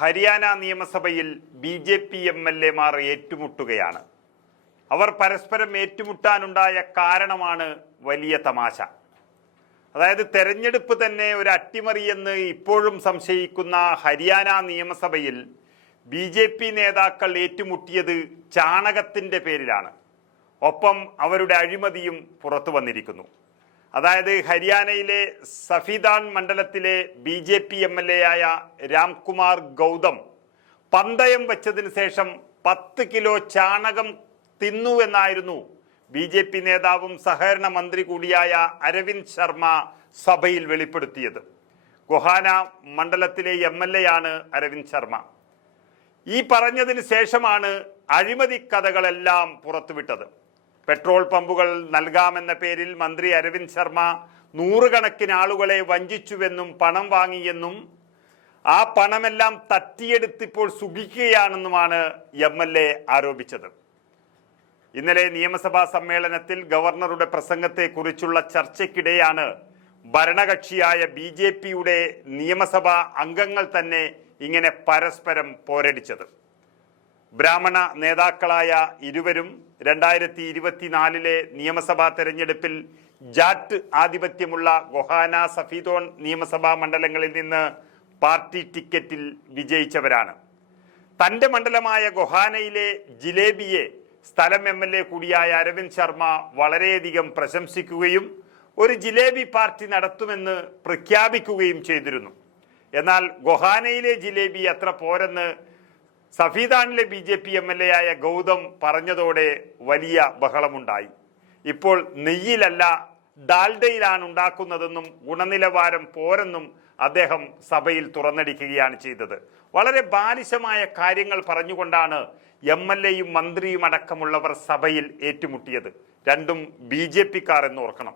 ഹരിയാന നിയമസഭയിൽ BJP MLA-മാർ ഏറ്റുമുട്ടുകയാണ്. അവർ പരസ്പരം ഏറ്റുമുട്ടാനുണ്ടായ കാരണമാണ് വലിയ തമാശ. അതായത് തെരഞ്ഞെടുപ്പ് തന്നെ ഒരു അട്ടിമറിയെന്ന് ഇപ്പോഴും സംശയിക്കുന്ന ഹരിയാന നിയമസഭയിൽ BJP നേതാക്കൾ ഏറ്റുമുട്ടിയത് ചാണകത്തിൻ്റെ പേരിലാണ്. ഒപ്പം അവരുടെ അഴിമതിയും പുറത്തു വന്നിരിക്കുന്നു. അതായത് ഹരിയാനയിലെ സഫീദാൻ മണ്ഡലത്തിലെ BJP MLA-ആയ രാംകുമാർ ഗൗതം പന്തയം വെച്ചതിന് ശേഷം 10 കിലോ ചാണകം തിന്നു എന്നായിരുന്നു BJP നേതാവും സഹകരണ മന്ത്രി കൂടിയായ അരവിന്ദ് ശർമ്മ സഭയിൽ വെളിപ്പെടുത്തിയത്. ഗോഹാന മണ്ഡലത്തിലെ MLA-യാണ് അരവിന്ദ് ശർമ്മ. ഈ പറഞ്ഞതിന് ശേഷമാണ് അഴിമതി കഥകളെല്ലാം പുറത്തുവിട്ടത്. പെട്രോൾ പമ്പുകൾ നൽകാമെന്ന പേരിൽ മന്ത്രി അരവിന്ദ് ശർമ്മ നൂറുകണക്കിന് ആളുകളെ വഞ്ചിച്ചുവെന്നും പണം വാങ്ങിയെന്നും ആ പണമെല്ലാം തട്ടിയെടുത്തിപ്പോൾ സുഖിക്കുകയാണെന്നുമാണ് MLA ആരോപിച്ചത്. ഇന്നലെ നിയമസഭാ സമ്മേളനത്തിൽ ഗവർണറുടെ പ്രസംഗത്തെക്കുറിച്ചുള്ള ചർച്ചയ്ക്കിടെയാണ് ഭരണകക്ഷിയായ BJP-യുടെ നിയമസഭാ അംഗങ്ങൾ തന്നെ ഇങ്ങനെ പരസ്പരം പോരടിച്ചത്. ബ്രാഹ്മണ നേതാക്കളായ ഇരുവരും 2024 നിയമസഭാ തെരഞ്ഞെടുപ്പിൽ ജാട്ട് ആധിപത്യമുള്ള ഗോഹാന സഫീദോൺ നിയമസഭാ മണ്ഡലങ്ങളിൽ നിന്ന് പാർട്ടി ടിക്കറ്റിൽ വിജയിച്ചവരാണ്. തൻ്റെ മണ്ഡലമായ ഗോഹാനയിലെ ജിലേബിയെ സ്ഥലം MLA കൂടിയായ അരവിന്ദ് ശർമ്മ വളരെയധികം പ്രശംസിക്കുകയും ഒരു ജിലേബി പാർട്ടി നടത്തുമെന്ന് പ്രഖ്യാപിക്കുകയും ചെയ്തിരുന്നു. എന്നാൽ ഗോഹാനയിലെ ജിലേബി അത്ര പോരെന്ന് സഫീദാനിലെ BJP MLA-ആയ ഗൗതം പറഞ്ഞതോടെ വലിയ ബഹളമുണ്ടായി. ഇപ്പോൾ നെയ്യിലല്ല ഡാൽഡയിലാണ് ഉണ്ടാക്കുന്നതെന്നും ഗുണനിലവാരം പോരെന്നും അദ്ദേഹം സഭയിൽ തുറന്നടിക്കുകയാണ് ചെയ്തത്. വളരെ ബാലിശമായ കാര്യങ്ങൾ പറഞ്ഞുകൊണ്ടാണ് MLA-യും മന്ത്രിയും അടക്കമുള്ളവർ സഭയിൽ ഏറ്റുമുട്ടിയത്. രണ്ടും BJP-ക്കാർ എന്ന് ഓർക്കണം.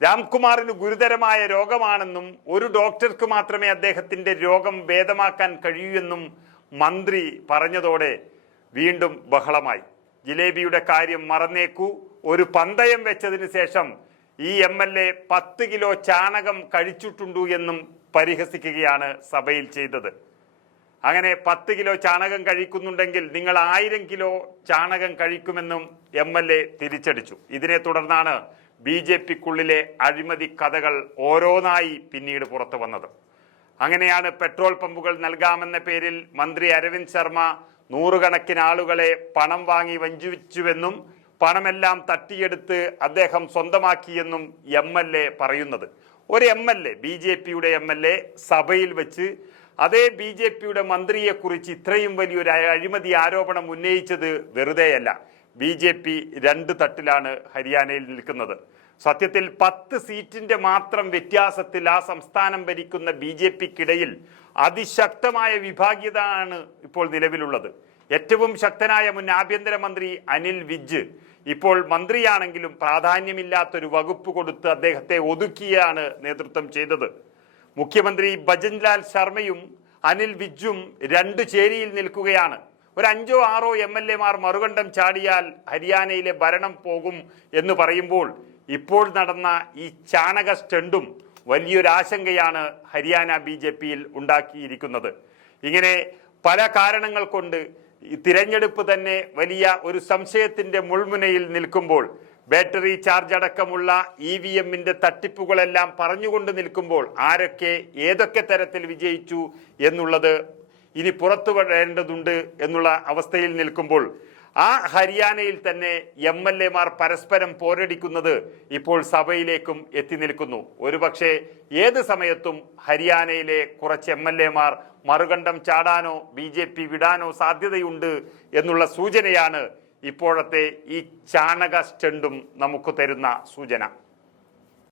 രാംകുമാറിന് ഗുരുതരമായ രോഗമാണെന്നും ഒരു ഡോക്ടർക്ക് മാത്രമേ അദ്ദേഹത്തിൻ്റെ രോഗം ഭേദമാക്കാൻ കഴിയൂ എന്നും മന്ത്രി പറഞ്ഞതോടെ വീണ്ടും ബഹളമായി. ജിലേബിയുടെ കാര്യം മറന്നേക്കൂ, ഒരു പന്തയം വെച്ചതിന് ശേഷം ഈ MLA 10 കിലോ ചാണകം കഴിച്ചിട്ടുണ്ടു എന്നും പരിഹസിക്കുകയാണ് സഭയിൽ ചെയ്തത്. അങ്ങനെ 10 കിലോ ചാണകം കഴിക്കുന്നുണ്ടെങ്കിൽ നിങ്ങൾ 1000 കിലോ ചാണകം കഴിക്കുമെന്നും MLA തിരിച്ചടിച്ചു. ഇതിനെ തുടർന്നാണ് BJP-ക്കുള്ളിലെ അഴിമതി കഥകൾ ഓരോന്നായി പിന്നീട് പുറത്തു വന്നത്. അങ്ങനെയാണ് പെട്രോൾ പമ്പുകൾ നൽകാമെന്ന പേരിൽ മന്ത്രി അരവിന്ദ് ശർമ്മ നൂറുകണക്കിന് ആളുകളെ പണം വാങ്ങി വഞ്ചിച്ചുവെന്നും പണമെല്ലാം തട്ടിയെടുത്ത് അദ്ദേഹം സ്വന്തമാക്കിയെന്നും MLA പറയുന്നത്. ഒരു MLA, BJP-യുടെ MLA സഭയിൽ വെച്ച് അതേ BJP-യുടെ മന്ത്രിയെക്കുറിച്ച് ഇത്രയും വലിയൊരു അഴിമതി ആരോപണം ഉന്നയിച്ചത് വെറുതെയല്ല. BJP 2 തട്ടിലാണ് ഹരിയാനയിൽ നിൽക്കുന്നത്. സത്യത്തിൽ 10 സീറ്റിന്റെ മാത്രം വ്യത്യാസത്തിൽ ആ സംസ്ഥാനം ഭരിക്കുന്ന BJP-ക്കിടയിൽ അതിശക്തമായ വിഭാഗീയതയാണ് ഇപ്പോൾ നിലവിലുള്ളത്. ഏറ്റവും ശക്തനായ മുൻ ആഭ്യന്തരമന്ത്രി അനിൽ വിജ് ഇപ്പോൾ മന്ത്രിയാണെങ്കിലും പ്രാധാന്യമില്ലാത്തൊരു വകുപ്പ് കൊടുത്ത് അദ്ദേഹത്തെ ഒതുക്കിയാണ് നേതൃത്വം ചെയ്തത്. മുഖ്യമന്ത്രി ഭജൻലാൽ ശർമ്മയും അനിൽ വിജും 2 ചേരിയിൽ നിൽക്കുകയാണ്. ഒരു 5 or 6 MLA-മാർ മറുകണ്ഠം ചാടിയാൽ ഹരിയാനയിലെ ഭരണം പോകും എന്ന് പറയുമ്പോൾ ഇപ്പോൾ നടന്ന ഈ ചാണക സ്റ്റണ്ടും വലിയൊരു ആശങ്കയാണ് ഹരിയാന BJP-യിൽ ഉണ്ടാക്കിയിരിക്കുന്നത്. ഇങ്ങനെ പല കാരണങ്ങൾ കൊണ്ട് ഈ തിരഞ്ഞെടുപ്പ് തന്നെ വലിയ ഒരു സംശയത്തിൻ്റെ മുൾമുനയിൽ നിൽക്കുമ്പോൾ, ബാറ്ററി ചാർജ് അടക്കമുള്ള EVM-ന്റെ തട്ടിപ്പുകളെല്ലാം പറഞ്ഞുകൊണ്ട് നിൽക്കുമ്പോൾ ആരൊക്കെ ഏതൊക്കെ തരത്തിൽ വിജയിച്ചു എന്നുള്ളത് ഇനി പുറത്തു വരേണ്ടതുണ്ട് എന്നുള്ള അവസ്ഥയിൽ നിൽക്കുമ്പോൾ ആ ഹരിയാനയിൽ തന്നെ MLA-മാർ പരസ്പരം പോരടിക്കുന്നത് ഇപ്പോൾ സഭയിലേക്കും എത്തി നിൽക്കുന്നു. ഒരുപക്ഷെ ഏത് സമയത്തും ഹരിയാനയിലെ കുറച്ച് MLA-മാർ മറുകണ്ഠം ചാടാനോ BJP വിടാനോ സാധ്യതയുണ്ട് എന്നുള്ള സൂചനയാണ് ഇപ്പോഴത്തെ ഈ ചാണക സ്റ്റണ്ടും നമുക്ക് തരുന്ന സൂചന.